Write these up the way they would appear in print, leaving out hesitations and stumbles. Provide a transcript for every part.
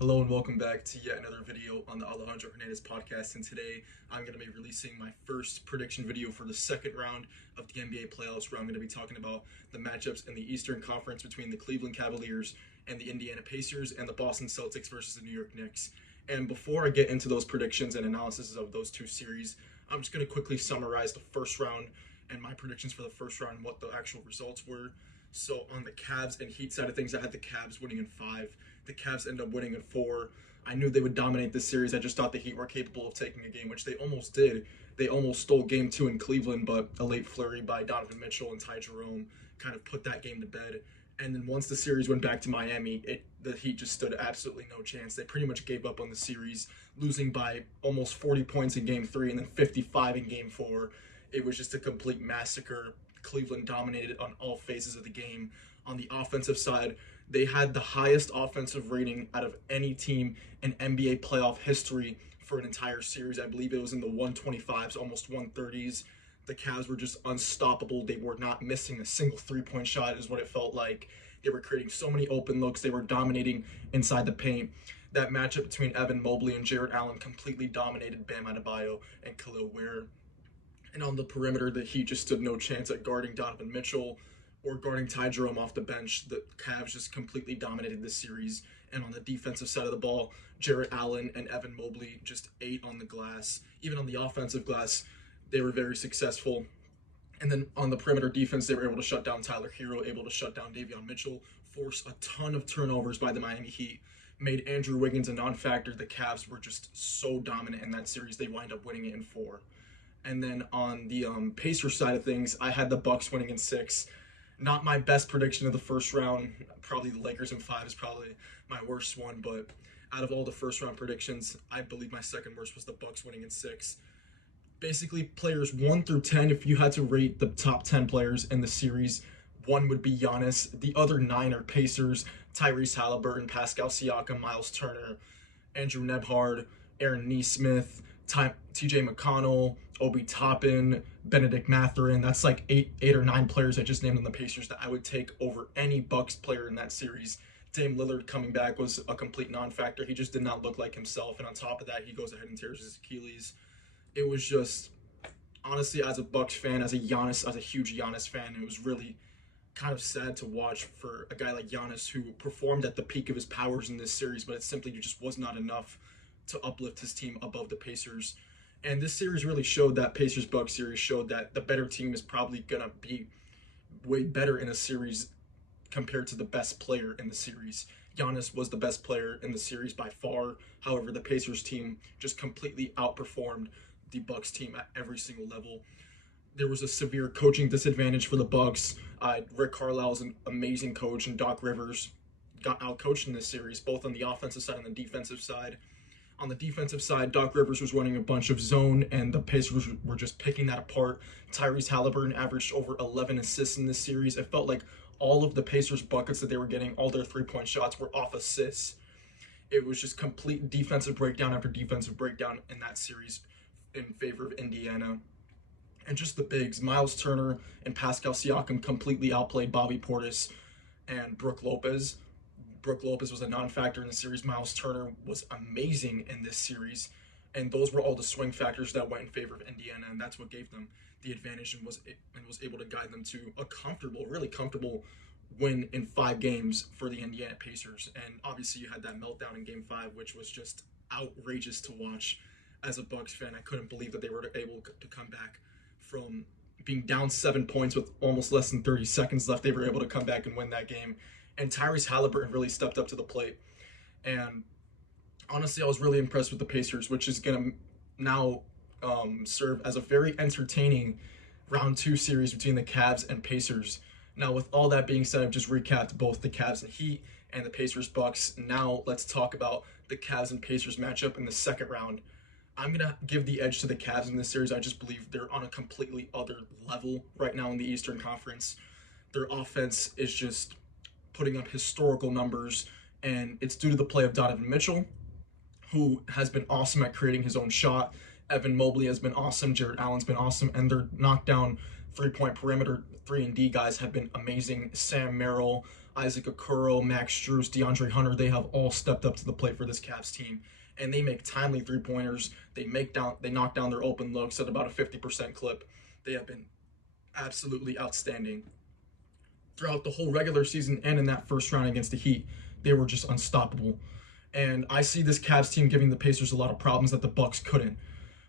Hello and welcome back to yet another video on the Alejandro Hernandez podcast. And today I'm going to be releasing my first prediction video for the second round of the NBA playoffs, where I'm going to be talking about the matchups in the Eastern Conference between the Cleveland Cavaliers and the Indiana Pacers and the Boston Celtics versus the New York Knicks. And before I get into those predictions and analysis of those two series, I'm just going to quickly summarize the first round and my predictions for the first round and what the actual results were. So on the Cavs and Heat side of things, I had the Cavs winning in 5. The Cavs ended up winning in 4. I knew they would dominate this series. I just thought the Heat were capable of taking a game, which they almost did. They almost stole game 2 in Cleveland, but a late flurry by Donovan Mitchell and Ty Jerome kind of put that game to bed. And then once the series went back to Miami, the Heat just stood absolutely no chance. They pretty much gave up on the series, losing by almost 40 points in game 3 and then 55 in game 4. It was just a complete massacre. Cleveland dominated on all phases of the game. On the offensive side, they had the highest offensive rating out of any team in NBA playoff history for an entire series. I believe it was in the 125s, almost 130s. The Cavs were just unstoppable. They were not missing a single three-point shot is what it felt like. They were creating so many open looks. They were dominating inside the paint. That matchup between Evan Mobley and Jarrett Allen completely dominated Bam Adebayo and Khalil Ware. And on the perimeter, the Heat just stood no chance at guarding Donovan Mitchell or guarding Ty Jerome off the bench. The Cavs just completely dominated this series. And on the defensive side of the ball, Jarrett Allen and Evan Mobley just ate on the glass. Even on the offensive glass, they were very successful. And then on the perimeter defense, they were able to shut down Tyler Hero, able to shut down Davion Mitchell, force a ton of turnovers by the Miami Heat, made Andrew Wiggins a non-factor. The Cavs were just so dominant in that series. They wind up winning it in 4. And then on the Pacers side of things, I had the Bucks winning in 6. Not my best prediction of the first round. Probably the Lakers in 5 is probably my worst one. But out of all the first round predictions, I believe my second worst was the Bucks winning in 6. Basically, players 1 through 10, if you had to rate the top 10 players in the series, 1 would be Giannis. The other 9 are Pacers, Tyrese Halliburton, Pascal Siakam, Miles Turner, Andrew Nembhard, Aaron Nesmith, TJ McConnell, Obi Toppin, Benedict Mathurin. That's like eight or nine players I just named on the Pacers that I would take over any Bucks player in that series. Dame Lillard coming back was a complete non-factor. He just did not look like himself. And on top of that, he goes ahead and tears his Achilles. It was just, honestly, as a Bucks fan, as a huge Giannis fan, it was really kind of sad to watch for a guy like Giannis who performed at the peak of his powers in this series, but it simply just was not enough to uplift his team above the Pacers. And this series really showed that Pacers-Bucks series showed that the better team is probably going to be way better in a series compared to the best player in the series. Giannis was the best player in the series by far. However, the Pacers team just completely outperformed the Bucks team at every single level. There was a severe coaching disadvantage for the Bucks. Rick Carlisle is an amazing coach, and Doc Rivers got outcoached in this series, both on the offensive side and the defensive side. On the defensive side, Doc Rivers was running a bunch of zone, and the Pacers were just picking that apart. Tyrese Halliburton averaged over 11 assists in this series. It felt like all of the Pacers' buckets that they were getting, all their three-point shots, were off assists. It was just complete defensive breakdown after defensive breakdown in that series in favor of Indiana. And just the bigs, Miles Turner and Pascal Siakam completely outplayed Bobby Portis and Brook Lopez. Brook Lopez was a non-factor in the series. Miles Turner was amazing in this series. And those were all the swing factors that went in favor of Indiana, and that's what gave them the advantage and was able to guide them to a really comfortable win in 5 games for the Indiana Pacers. And obviously you had that meltdown in Game 5, which was just outrageous to watch. As a Bucks fan, I couldn't believe that they were able to come back from being down 7 points with almost less than 30 seconds left. They were able to come back and win that game. And Tyrese Halliburton really stepped up to the plate. And honestly, I was really impressed with the Pacers, which is going to now serve as a very entertaining round 2 series between the Cavs and Pacers. Now, with all that being said, I've just recapped both the Cavs and Heat and the Pacers-Bucks. Now, let's talk about the Cavs and Pacers matchup in the second round. I'm going to give the edge to the Cavs in this series. I just believe they're on a completely other level right now in the Eastern Conference. Their offense is just putting up historical numbers, and it's due to the play of Donovan Mitchell, who has been awesome at creating his own shot. Evan Mobley has been awesome. Jarrett Allen's been awesome, and their knockdown three-point perimeter 3-and-D guys have been amazing. Sam Merrill, Isaac Okoro, Max Strus, DeAndre Hunter, they have all stepped up to the plate for this Cavs team. And they make timely three-pointers. They knock down their open looks at about a 50% clip. They have been absolutely outstanding. Throughout the whole regular season and in that first round against the Heat, they were just unstoppable. And I see this Cavs team giving the Pacers a lot of problems that the Bucks couldn't.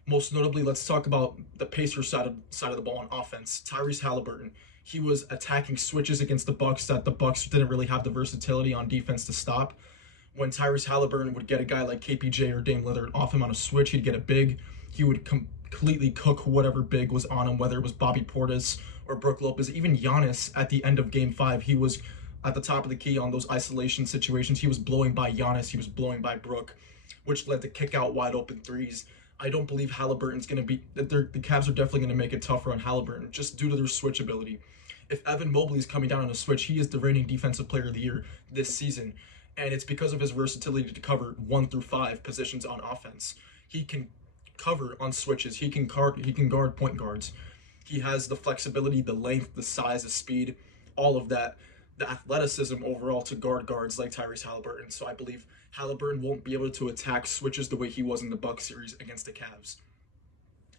Most notably, let's talk about the Pacers side of the ball on offense. Tyrese Halliburton, he was attacking switches against the Bucks that the Bucks didn't really have the versatility on defense to stop. When Tyrese Halliburton would get a guy like KPJ or Dame Lillard off him on a switch, he'd get a big. He would completely cook whatever big was on him, whether it was Bobby Portis or Brook Lopez. Even Giannis at the end of Game 5, he was at the top of the key on those isolation situations. He was blowing by Giannis. He was blowing by Brook, which led to kick out wide open threes. I don't believe Halliburton's going to be – the Cavs are definitely going to make it tougher on Halliburton just due to their switch ability. If Evan Mobley is coming down on a switch, he is the reigning Defensive Player of the Year this season. And it's because of his versatility to cover 1 through 5 positions on offense. He can cover on switches. He can guard point guards. He has the flexibility, the length, the size, the speed, all of that, the athleticism overall to guard guards like Tyrese Halliburton. So I believe Halliburton won't be able to attack switches the way he was in the Bucks series against the Cavs.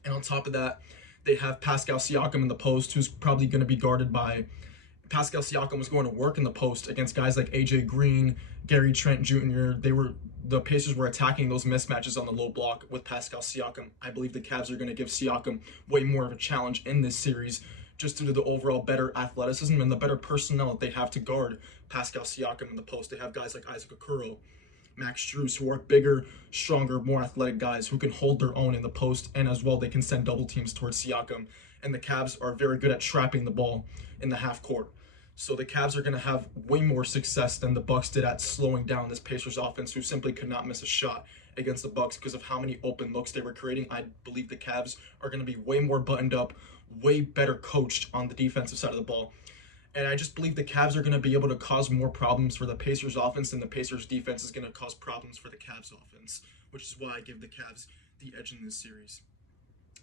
And on top of that, they have Pascal Siakam in the post, who's probably going to be guarded by Pascal Siakam was going to work in the post against guys like AJ Green, Gary Trent Jr. The Pacers were attacking those mismatches on the low block with Pascal Siakam. I believe the Cavs are going to give Siakam way more of a challenge in this series just due to the overall better athleticism and the better personnel that they have to guard Pascal Siakam in the post. They have guys like Isaac Okoro, Max Strus, who are bigger, stronger, more athletic guys who can hold their own in the post, and as well they can send double teams towards Siakam. And the Cavs are very good at trapping the ball in the half court. So the Cavs are going to have way more success than the Bucks did at slowing down this Pacers offense, who simply could not miss a shot against the Bucks because of how many open looks they were creating. I believe the Cavs are going to be way more buttoned up, way better coached on the defensive side of the ball. And I just believe the Cavs are going to be able to cause more problems for the Pacers offense than the Pacers defense is going to cause problems for the Cavs offense, which is why I give the Cavs the edge in this series.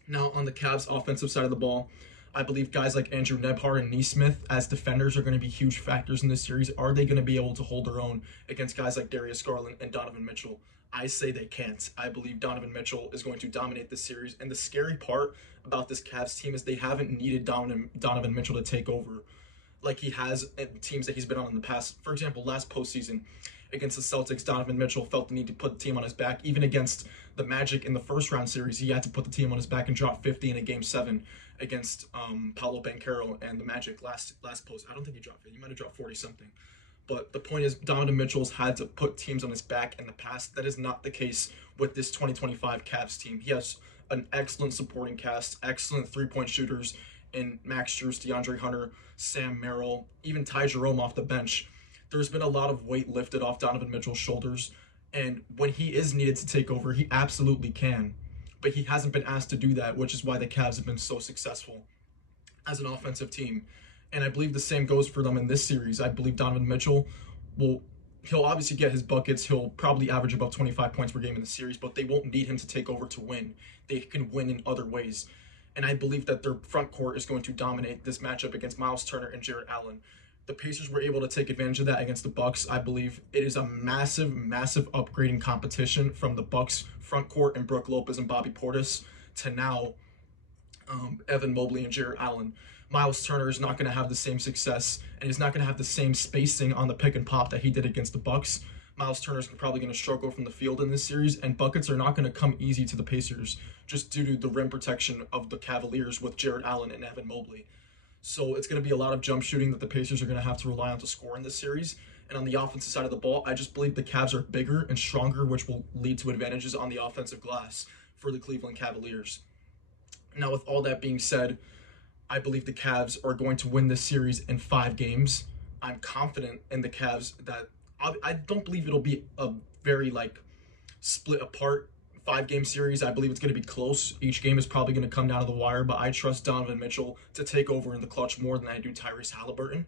Now, on the Cavs offensive side of the ball, I believe guys like Andrew Nebhart and Nesmith as defenders are going to be huge factors in this series. Are they going to be able to hold their own against guys like Darius Garland and Donovan Mitchell? I say they can't. I believe Donovan Mitchell is going to dominate this series. And the scary part about this Cavs team is they haven't needed Donovan Mitchell to take over like he has at teams that he's been on in the past. For example, last postseason against the Celtics, Donovan Mitchell felt the need to put the team on his back. Even against the Magic in the first round series, he had to put the team on his back and drop 50 in a Game 7 against Paolo Banchero and the Magic last post. I don't think he dropped 50. He might have dropped 40-something. But the point is, Donovan Mitchell's had to put teams on his back in the past. That is not the case with this 2025 Cavs team. He has an excellent supporting cast, excellent three-point shooters in Max Strus, DeAndre Hunter, Sam Merrill, even Ty Jerome off the bench. There's been a lot of weight lifted off Donovan Mitchell's shoulders, and when he is needed to take over, he absolutely can. But he hasn't been asked to do that, which is why the Cavs have been so successful as an offensive team. And I believe the same goes for them in this series. I believe Donovan Mitchell he'll obviously get his buckets. He'll probably average about 25 points per game in the series, but they won't need him to take over to win. They can win in other ways. And I believe that their front court is going to dominate this matchup against Miles Turner and Jarrett Allen. The Pacers were able to take advantage of that against the Bucks. I believe it is a massive, massive upgrade in competition from the Bucks front court and Brook Lopez and Bobby Portis to now Evan Mobley and Jarrett Allen. Miles Turner is not going to have the same success, and he's not going to have the same spacing on the pick and pop that he did against the Bucks. Miles Turner is probably going to struggle from the field in this series, and buckets are not going to come easy to the Pacers just due to the rim protection of the Cavaliers with Jarrett Allen and Evan Mobley. So it's going to be a lot of jump shooting that the Pacers are going to have to rely on to score in this series. And on the offensive side of the ball, I just believe the Cavs are bigger and stronger, which will lead to advantages on the offensive glass for the Cleveland Cavaliers. Now, with all that being said, I believe the Cavs are going to win this series in 5 games. I'm confident in the Cavs that I don't believe it'll be a very split apart 5-game series. I believe it's going to be close. Each game is probably going to come down to the wire, but I trust Donovan Mitchell to take over in the clutch more than I do Tyrese Halliburton.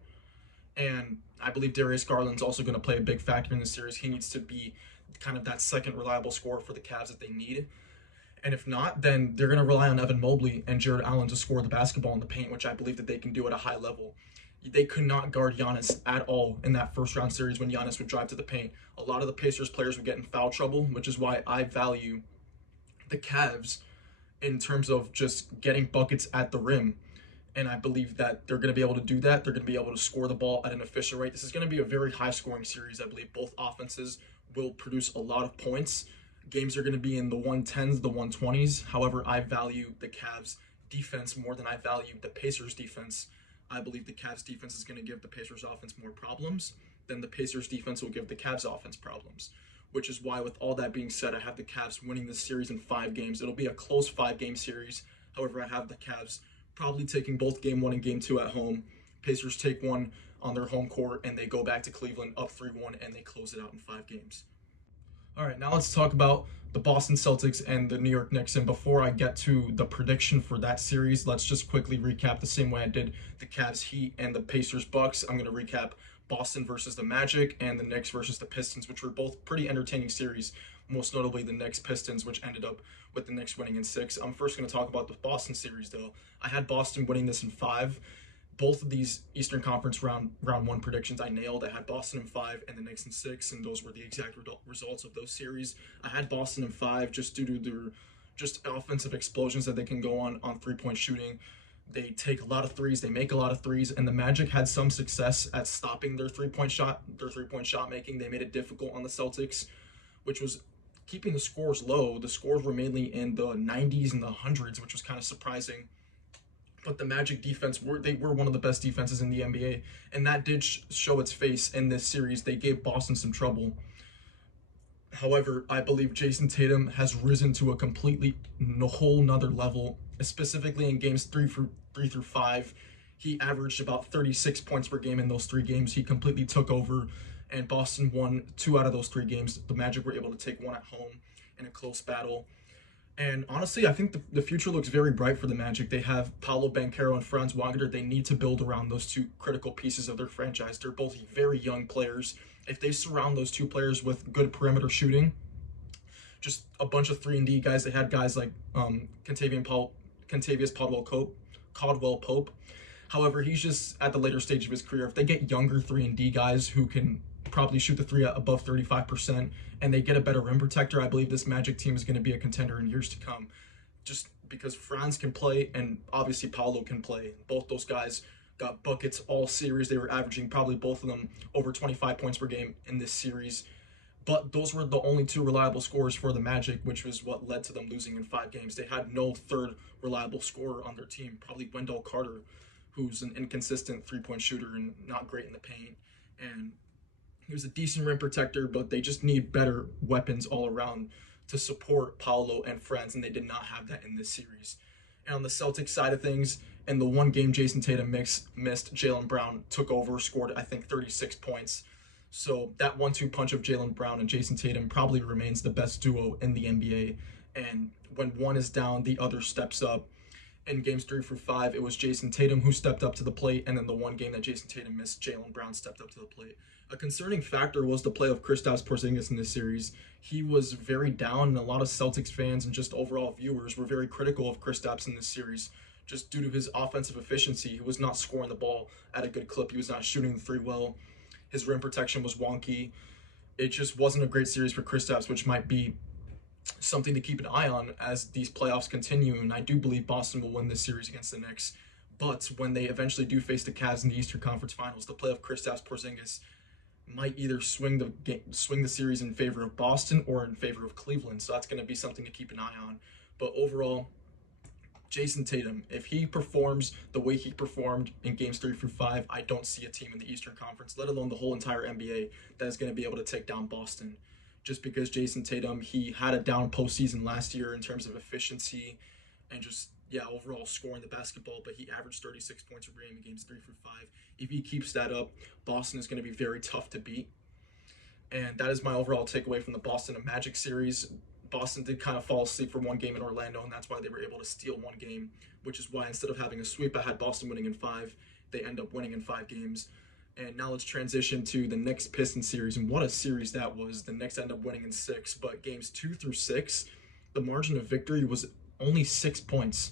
And I believe Darius Garland's also going to play a big factor in this series. He needs to be kind of that second reliable scorer for the Cavs that they need. And if not, then they're going to rely on Evan Mobley and Jarrett Allen to score the basketball in the paint, which I believe that they can do at a high level. They could not guard Giannis at all in that first round series when Giannis would drive to the paint. A lot of the Pacers players would get in foul trouble, which is why I value the Cavs in terms of just getting buckets at the rim. And I believe that they're going to be able to do that. They're going to be able to score the ball at an efficient rate. This is going to be a very high scoring series. I believe both offenses will produce a lot of points. Games are going to be in the 110s, the 120s. However, I value the Cavs defense more than I value the Pacers defense. I believe the Cavs defense is going to give the Pacers offense more problems than the Pacers defense will give the Cavs offense problems. Which is why, with all that being said, I have the Cavs winning this series in 5 games. It'll be a close 5-game series. However, I have the Cavs probably taking both game 1 and game 2 at home. Pacers take one on their home court, and they go back to Cleveland up 3-1, and they close it out in 5 games. All right, now let's talk about the Boston Celtics and the New York Knicks. And before I get to the prediction for that series, let's just quickly recap the same way I did the Cavs Heat and the Pacers Bucks. I'm going to recap Boston versus the Magic and the Knicks versus the Pistons, which were both pretty entertaining series, most notably the Knicks Pistons, which ended up with the Knicks winning in 6. I'm first going to talk about the Boston series, though. I had Boston winning this in 5. Both of these Eastern Conference round 1 predictions I nailed. I had Boston in 5 and the Knicks in 6, and those were the exact results of those series. I had Boston in 5 just due to their just offensive explosions that they can go on 3-point shooting. They take a lot of threes, they make a lot of threes, and the Magic had some success at stopping their three-point shot making. They made it difficult on the Celtics, which was keeping the scores low. The scores were mainly in the 90s and the 100s, which was kind of surprising. But the Magic defense were one of the best defenses in the NBA, and that did show its face in this series. They gave Boston some trouble. However, I believe Jason Tatum has risen to a completely whole nother level, specifically in games 3 through 5. He averaged about 36 points per game in those 3 games. He completely took over, and Boston won 2 out of those 3 games. The Magic were able to take 1 at home in a close battle. And honestly, I think the future looks very bright for the Magic. They have Paolo Banchero and Franz Wagner. They need to build around those 2 critical pieces of their franchise. They're both very young players. If they surround those 2 players with good perimeter shooting, just a bunch of 3-and-D guys. They had guys like Contavious Caldwell Pope. However, he's just at the later stage of his career. If they get younger 3-and-D guys who can probably shoot the 3 at above 35%, and they get a better rim protector, I believe this Magic team is going to be a contender in years to come. Just because Franz can play and obviously Paolo can play. Both those guys got buckets all series. They were averaging probably both of them over 25 points per game in this series. But those were the only 2 reliable scorers for the Magic, which was what led to them losing in 5 games. They had no third reliable scorer on their team, probably Wendell Carter, who's an inconsistent 3-point shooter and not great in the paint. And he was a decent rim protector, but they just need better weapons all around to support Paolo and Franz, and they did not have that in this series. And on the Celtics side of things, in the 1 game Jason Tatum missed, Jaylen Brown took over, scored, I think, 36 points. So that 1-2 punch of Jaylen Brown and Jason Tatum probably remains the best duo in the NBA. And when one is down, the other steps up. In games 3 through 5, it was Jason Tatum who stepped up to the plate, and then the 1 game that Jason Tatum missed, Jaylen Brown stepped up to the plate. A concerning factor was the play of Kristaps Porzingis in this series. He was very down, and a lot of Celtics fans and just overall viewers were very critical of Kristaps in this series, just due to his offensive efficiency. He was not scoring the ball at a good clip. He was not shooting the 3 well. His rim protection was wonky. It just wasn't a great series for Kristaps, which might be something to keep an eye on as these playoffs continue. And I do believe Boston will win this series against the Knicks. But when they eventually do face the Cavs in the Eastern Conference Finals, the play of Kristaps Porzingis might either swing the series in favor of Boston or in favor of Cleveland. So that's going to be something to keep an eye on. But overall, Jason Tatum, if he performs the way he performed in games 3 through 5, I don't see a team in the Eastern Conference, let alone the whole entire NBA, that is going to be able to take down Boston. Just because Jason Tatum, he had a down postseason last year in terms of efficiency and just, overall scoring the basketball, but he averaged 36 points per game in games 3 through 5. If he keeps that up, Boston is going to be very tough to beat. And that is my overall takeaway from the Boston and Magic series. Boston did kind of fall asleep for 1 game in Orlando, and that's why they were able to steal 1 game, which is why instead of having a sweep, I had Boston winning in 5. They end up winning in 5 games. And now let's transition to the Knicks Pistons series, and what a series that was. The Knicks end up winning in 6, but games 2 through 6, the margin of victory was only 6 points.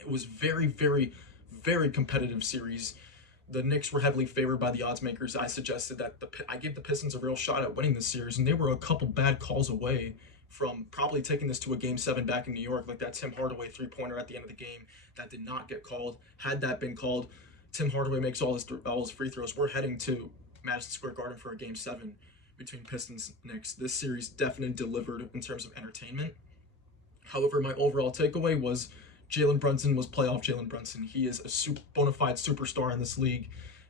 It was very, very, very competitive series. The Knicks were heavily favored by the odds makers. I suggested that I gave the Pistons a real shot at winning this series, and they were a couple bad calls away from probably taking this to a game 7 back in New York, like that Tim Hardaway three-pointer at the end of the game that did not get called. Had that been called, Tim Hardaway makes all his free throws. We're heading to Madison Square Garden for a game 7 between Pistons and Knicks. This series definitely delivered in terms of entertainment. However, my overall takeaway was Jalen Brunson was playoff Jalen Brunson. He is a bona fide superstar in this league,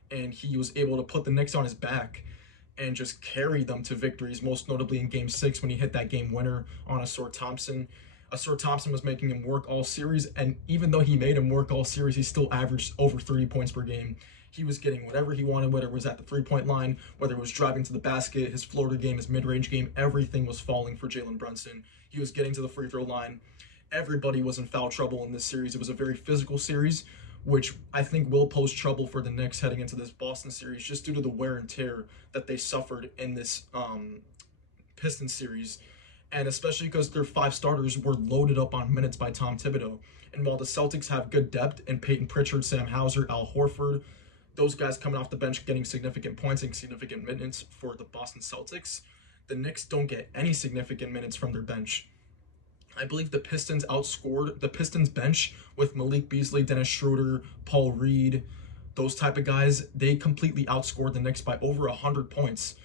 and he was able to put the Knicks on his back and just carry them to victories, most notably in Game 6 when he hit that game winner on Asor Thompson. Asor Thompson was making him work all series, and even though he made him work all series, he still averaged over 30 points per game. He was getting whatever he wanted, whether it was at the three-point line, whether it was driving to the basket, his floater game, his mid-range game, everything was falling for Jalen Brunson. He was getting to the free throw line. Everybody was in foul trouble in this series. It was a very physical series, which I think will pose trouble for the Knicks heading into this Boston series, just due to the wear and tear that they suffered in this Pistons series, and especially because their 5 starters were loaded up on minutes by Tom Thibodeau. And while the Celtics have good depth in Peyton Pritchard, Sam Hauser, Al Horford, those guys coming off the bench getting significant points and significant minutes for the Boston Celtics, the Knicks don't get any significant minutes from their bench. I believe the Pistons outscored the Pistons bench with Malik Beasley, Dennis Schroeder, Paul Reed, those type of guys. They completely outscored the Knicks by over 100 points.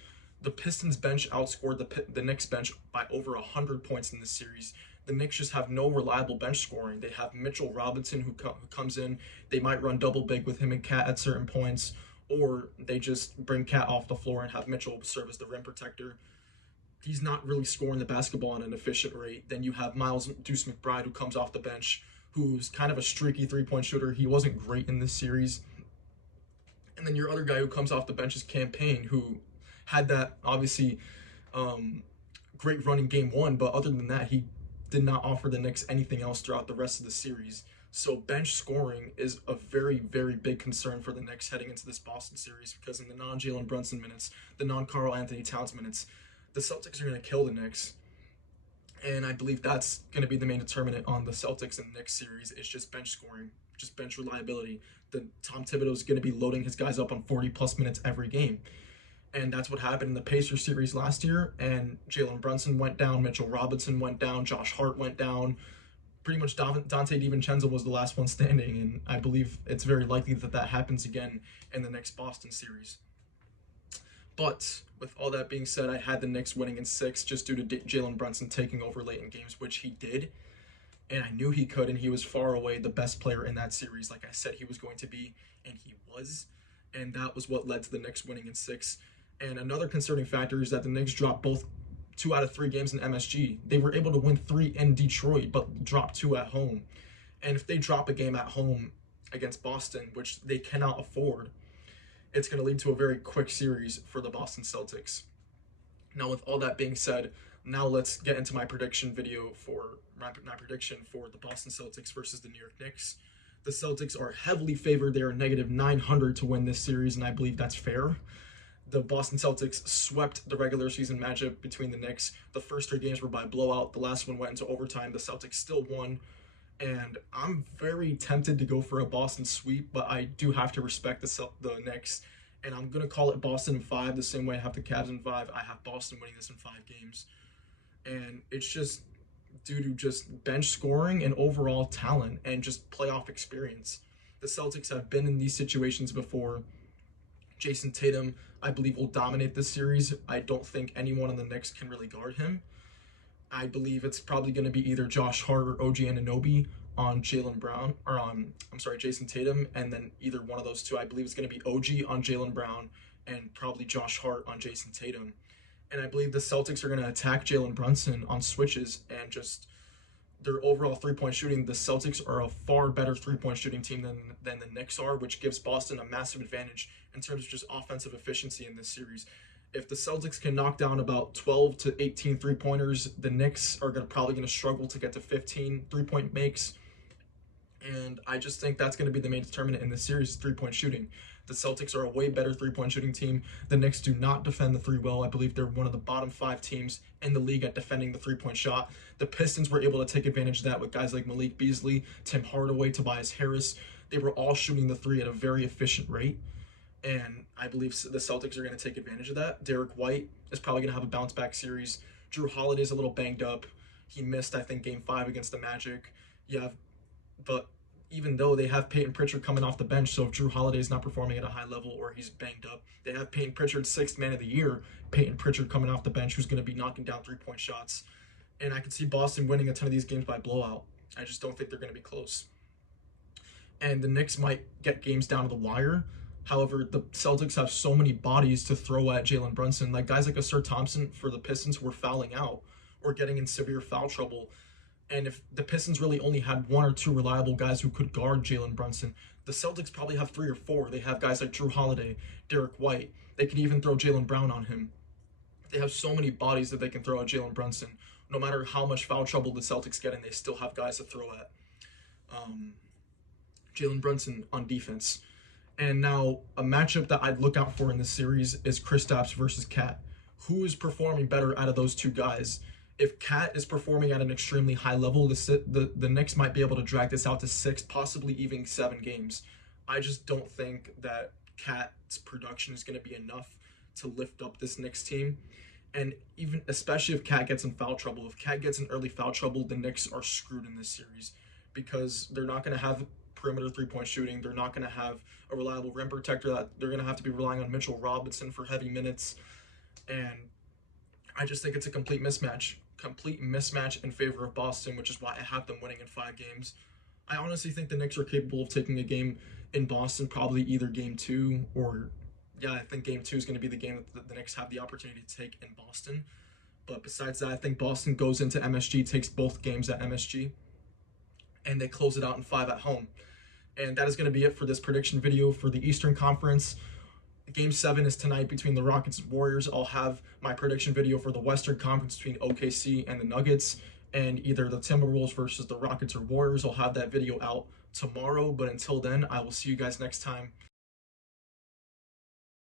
The Pistons bench outscored the Knicks bench by over 100 points in this series. The Knicks just have no reliable bench scoring. They have Mitchell Robinson who comes in. They might run double big with him and Cat at certain points, or they just bring Cat off the floor and have Mitchell serve as the rim protector. He's not really scoring the basketball on an efficient rate. Then you have Miles Deuce McBride, who comes off the bench, who's kind of a streaky three-point shooter. He wasn't great in this series. And then your other guy who comes off the bench is Cam Payne, who had that, obviously, great run in Game 1, but other than that, he did not offer the Knicks anything else throughout the rest of the series. So bench scoring is a very, very big concern for the Knicks heading into this Boston series, because in the non-Jalen Brunson minutes, the non-Karl Anthony Towns minutes, the Celtics are going to kill the Knicks. And I believe that's going to be the main determinant on the Celtics and Knicks series. It's just bench scoring, just bench reliability. Tom Thibodeau is going to be loading his guys up on 40-plus minutes every game. And that's what happened in the Pacers series last year. And Jalen Brunson went down, Mitchell Robinson went down, Josh Hart went down. Pretty much Dante DiVincenzo was the last one standing. And I believe it's very likely that that happens again in the next Boston series. But with all that being said, I had the Knicks winning in 6 just due to Jalen Brunson taking over late in games, which he did. And I knew he could, and he was far away the best player in that series, like I said he was going to be, and he was. And that was what led to the Knicks winning in 6. And another concerning factor is that the Knicks dropped both 2 out of 3 games in MSG. They were able to win 3 in Detroit, but dropped 2 at home. And if they drop a game at home against Boston, which they cannot afford, it's going to lead to a very quick series for the Boston Celtics. Now, with all that being said, now let's get into my prediction video for my prediction for the Boston Celtics versus the New York Knicks. The Celtics are heavily favored. They are negative 900 to win this series, and I believe that's fair. The Boston Celtics swept the regular season matchup between the Knicks. The first 3 games were by blowout. The last one went into overtime. The Celtics still won. And I'm very tempted to go for a Boston sweep, but I do have to respect the Knicks. And I'm going to call it Boston in 5, the same way I have the Cavs in 5. I have Boston winning this in 5 games. And it's just due to just bench scoring and overall talent and just playoff experience. The Celtics have been in these situations before. Jason Tatum, I believe, will dominate this series. I don't think anyone on the Knicks can really guard him. I believe it's probably going to be either Josh Hart or OG Anunoby on Jason Tatum, and then either one of those two. I believe it's going to be OG on Jaylen Brown and probably Josh Hart on Jason Tatum. And I believe the Celtics are going to attack Jalen Brunson on switches and just their overall three-point shooting. The Celtics are a far better three-point shooting team than the Knicks are, which gives Boston a massive advantage in terms of just offensive efficiency in this series. If the Celtics can knock down about 12 to 18 three-pointers, the Knicks are probably going to struggle to get to 15 three-point makes. And I just think that's going to be the main determinant in this series, three-point shooting. The Celtics are a way better three-point shooting team. The Knicks do not defend the three well. I believe they're one of the bottom 5 teams in the league at defending the three-point shot. The Pistons were able to take advantage of that with guys like Malik Beasley, Tim Hardaway, Tobias Harris. They were all shooting the three at a very efficient rate. and I believe the Celtics are going to take advantage of that. Derek White is probably going to have a bounce back series. Drew Holiday's a little banged up. He missed, I think, Game 5 against the Magic. Yeah, but even though they have Peyton Pritchard coming off the bench, so if Drew Holiday's not performing at a high level or he's banged up, they have Peyton Pritchard, sixth man of the year. Peyton Pritchard coming off the bench, who's going to be knocking down 3-point shots. And I could see Boston winning a ton of these games by blowout. I just don't think they're going to be close. And the Knicks might get games down to the wire. However, the Celtics have so many bodies to throw at Jalen Brunson. Like guys like a Sir Thompson for the Pistons were fouling out or getting in severe foul trouble. And if the Pistons really only had one or two reliable guys who could guard Jalen Brunson, the Celtics probably have 3 or 4. They have guys like Drew Holiday, Derek White. They could even throw Jaylen Brown on him. They have so many bodies that they can throw at Jalen Brunson. No matter how much foul trouble the Celtics get in, they still have guys to throw at Jalen Brunson on defense. And now a matchup that I'd look out for in this series is Kristaps versus Cat. Who is performing better out of those two guys? If Cat is performing at an extremely high level, the Knicks might be able to drag this out to 6, possibly even 7 games. I just don't think that Cat's production is going to be enough to lift up this Knicks team. And even especially if Cat gets in foul trouble, if Cat gets in early foul trouble, the Knicks are screwed in this series because they're not going to have perimeter 3-point shooting. They're not going to have a reliable rim protector. That they're going to have to be relying on Mitchell Robinson for heavy minutes. And I just think it's a complete mismatch in favor of Boston, which is why I have them winning in 5 games. I honestly think the Knicks are capable of taking a game in Boston, probably either game 2 or, I think game 2 is going to be the game that the Knicks have the opportunity to take in Boston. But besides that, I think Boston goes into MSG, takes both games at MSG, and they close it out in 5 at home. And that is going to be it for this prediction video for the Eastern Conference. Game 7 is tonight between the Rockets and Warriors. I'll have my prediction video for the Western Conference between OKC and the Nuggets, and either the Timberwolves versus the Rockets or Warriors. I'll have that video out tomorrow, but until then, I will see you guys next time.